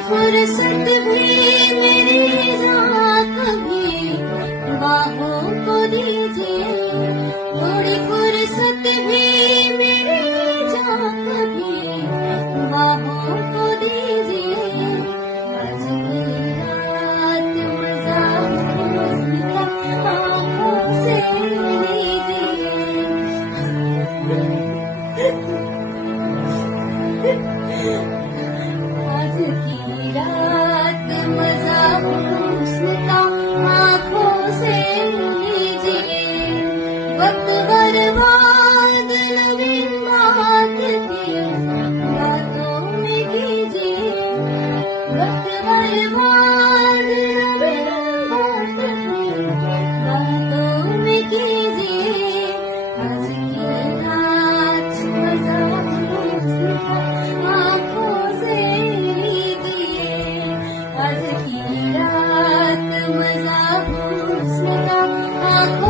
फुर्सत भी मेरी रात भी बाहों को दीजिए, थोड़ी फुर्सत भी मेरी रात भी बाहों को दीजिए। आज की रात मजा हुस्न का आँखों से लीजिए। आज की रात मजा हुस्न का आँखों से लीजिए। वक्त बर्बाद नवीन बात की बातों में कीजिए। वक्त बर्बाद नवीन बात की बातों में कीजिए। आज की रात मजा हुस्न का आँखों से लीजिए। आज की रात मजा हुस्न का आँखों